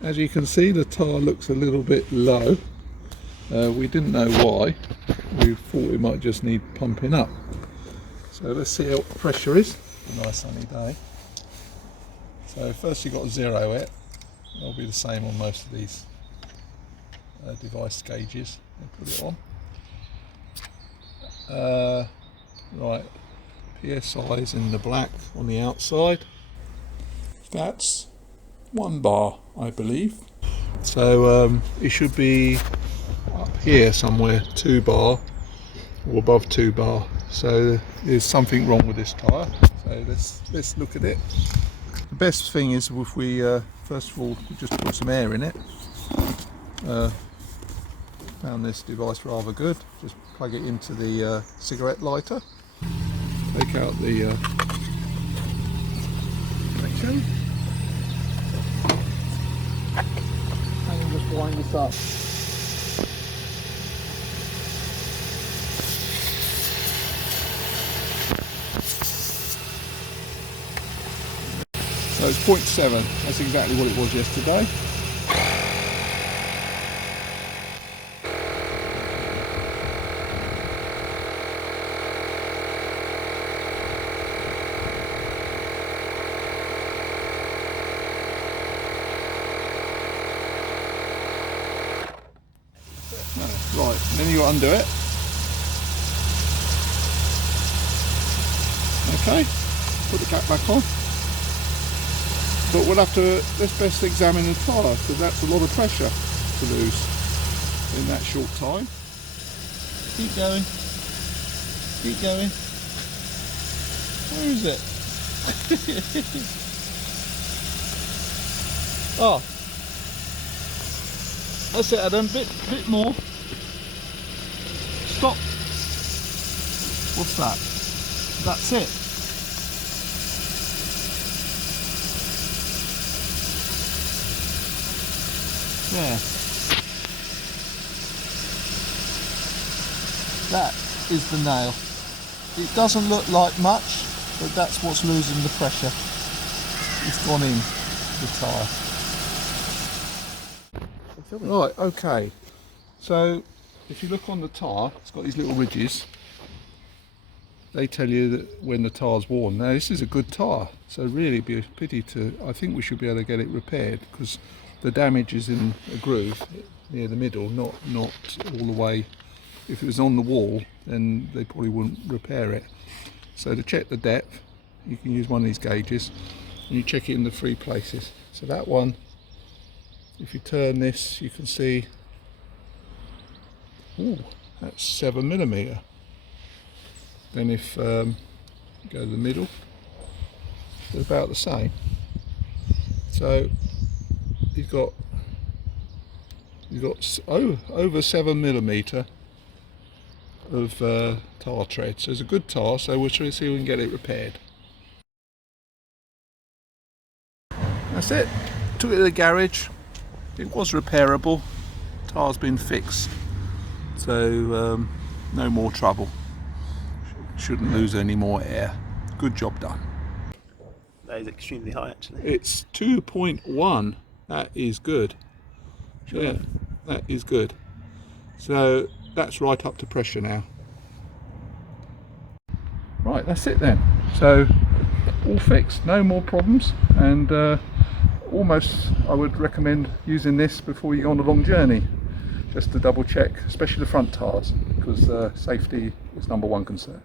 As you can see, the tyre looks a little bit low. We didn't know why. We thought we might just need pumping up. So let's see what the pressure is. A nice sunny day. So first you've got to zero it. It'll be the same on most of these device gauges. I'll put it on. Right, PSI is in the black on the outside. That's 1 bar, I believe. So it should be up here somewhere, 2 bar or above 2 bar. So there's something wrong with this tyre. So let's look at it. The best thing is if we first of all we just put some air in it. Found this device rather good. Just plug it into the cigarette lighter. Take out the connection. And just wind this up. So it's 0.7, that's exactly what it was yesterday. Right, then you undo it. Okay, put the cap back on. But we'll have to, let's best examine the tyre, because that's a lot of pressure to lose in that short time. Keep going. Keep going. Where is it? Oh. That's it, Adam. Bit more. Stop. What's that? That's it. There. That is the nail. It doesn't look like much, but that's what's losing the pressure. It's gone in the tyre. Right, okay. So if you look on the tyre, it's got these little ridges. They tell you that when the tyre's worn. Now this is a good tyre, so really it'd be a pity to, I think we should be able to get it repaired, because the damage is in a groove near the middle, not all the way. If it was on the wall, then they probably wouldn't repair it. So to check the depth, you can use one of these gauges and you check it in the 3 places. So that one, if you turn this, you can see, ooh, that's 7mm. Then if you go to the middle, they're about the same. So you've got over 7mm of tyre tread. So it's a good tyre, so we'll try to see if we can get it repaired. That's it. Took it to the garage. It was repairable. Tyre's been fixed, so no more trouble. Shouldn't lose any more air. Good job done. That is extremely high, actually. It's 2.1. That is good. Sure. Yeah, that is good. So that's right up to pressure now. Right, that's it then. So all fixed, no more problems, and almost I would recommend using this before you go on a long journey, just to double check, especially the front tyres, because safety is #1 concern.